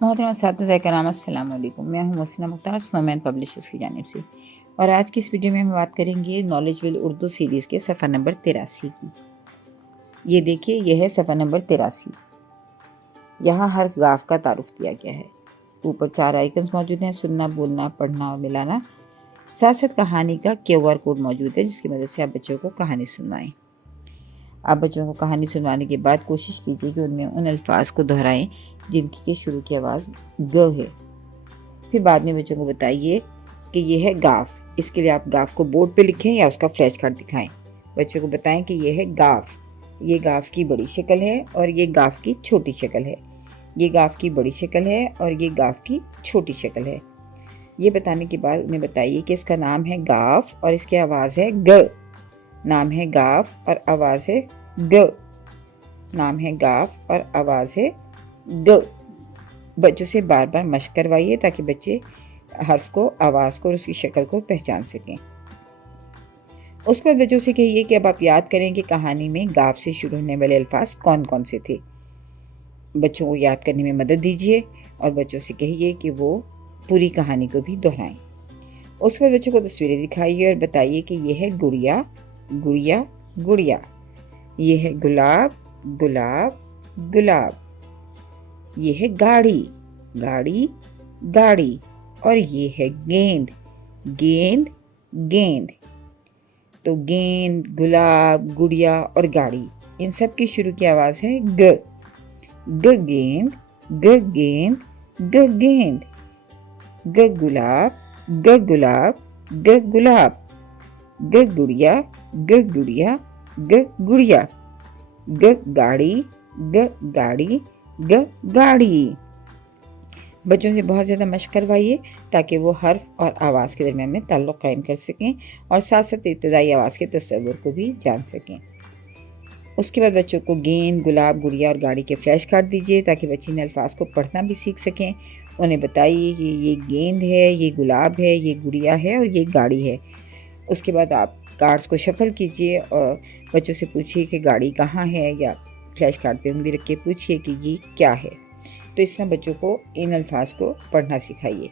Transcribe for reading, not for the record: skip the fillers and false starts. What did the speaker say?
मोहतरम अस्तिज़ कराम अस्सलाम वालेकुम। मैं हूँ मोहसिना मुख्तार, स्नोमैन पब्लिशर्स की जानिब से, और आज की इस वीडियो में हम बात करेंगे नॉलेज विल उर्दू सीरीज़ के सफ़ा नंबर 83 की। ये देखिए, यह है सफ़ा नंबर 83। यहाँ हर्फ गाफ का तारुफ दिया गया है। ऊपर 4 आइकन्स मौजूद हैं: सुनना, बोलना, पढ़ना और मिलाना। साथ साथ कहानी का QR कोड मौजूद है, जिसकी मदद से आप बच्चों को कहानी सुनवाएं। आप बच्चों को कहानी सुनवाने के बाद कोशिश कीजिए कि उनमें उन अल्फाज को दोहराएं जिनकी के शुरू की आवाज़ ग है। फिर बाद में बच्चों को बताइए कि यह है गाफ। इसके लिए आप गाफ को बोर्ड पे लिखें या उसका फ्लैश कार्ड दिखाएं। बच्चों को बताएं कि यह है गाफ, ये गाफ की बड़ी शक्ल है और ये गाफ की छोटी शक्ल है। ये गाफ की बड़ी शक्ल है और ये गाफ की छोटी शक्ल है। ये बताने के बाद उन्हें बताइए कि इसका नाम है गाफ और इसकी आवाज़ है ग। नाम है गाफ और आवाज़ है ग। नाम है गाफ और आवाज़ है ग। बच्चों से बार बार मशक करवाइए ताकि बच्चे हर्फ को, आवाज़ को और उसकी शक्ल को पहचान सकें। उसके बाद बच्चों से कहिए कि अब आप याद करें कि कहानी में गाफ से शुरू होने वाले अल्फाज कौन कौन से थे। बच्चों को याद करने में मदद दीजिए और बच्चों से कहिए कि वो पूरी कहानी को भी दोहराएं। उसके बाद बच्चों को तस्वीरें दिखाइए और बताइए कि यह है गुड़िया, गुड़िया, गुड़िया। ये है गुलाब, गुलाब, गुलाब। ये है गाड़ी, गाड़ी, गाड़ी। और ये है गेंद, गेंद, गेंद। तो गेंद, गुलाब, गुड़िया और गाड़ी, इन सब की शुरू की आवाज़ है ग। ग गेंद, ग गेंद, ग गेंद। ग गुलाब, ग गुलाब, ग गुलाब। ग गुड़िया, ग गुड़िया, ग गुड़िया। ग गाड़ी, ग गाड़ी, ग गाड़ी। बच्चों से बहुत ज़्यादा मशक करवाइए ताकि वो हर्फ और आवाज़ के दरमियान में ताल्लुक़ कायम कर सकें और साथ साथ इब्तदाई आवाज़ के तसव्वुर को भी जान सकें। उसके बाद बच्चों को गेंद, गुलाब, गुड़िया और गाड़ी के फ्लैश कार्ड दीजिए ताकि बच्चे इन अल्फाज को पढ़ना भी सीख सकें। उन्हें बताइए कि ये गेंद है, ये गुलाब है, ये गुड़िया है और ये गाड़ी है। उसके बाद आप कार्ड्स को शफल कीजिए और बच्चों से पूछिए कि गाड़ी कहाँ है, या फ्लैश कार्ड पे उंगली रख के पूछिए कि ये क्या है। तो इस तरह बच्चों को इन अल्फाज को पढ़ना सिखाइए।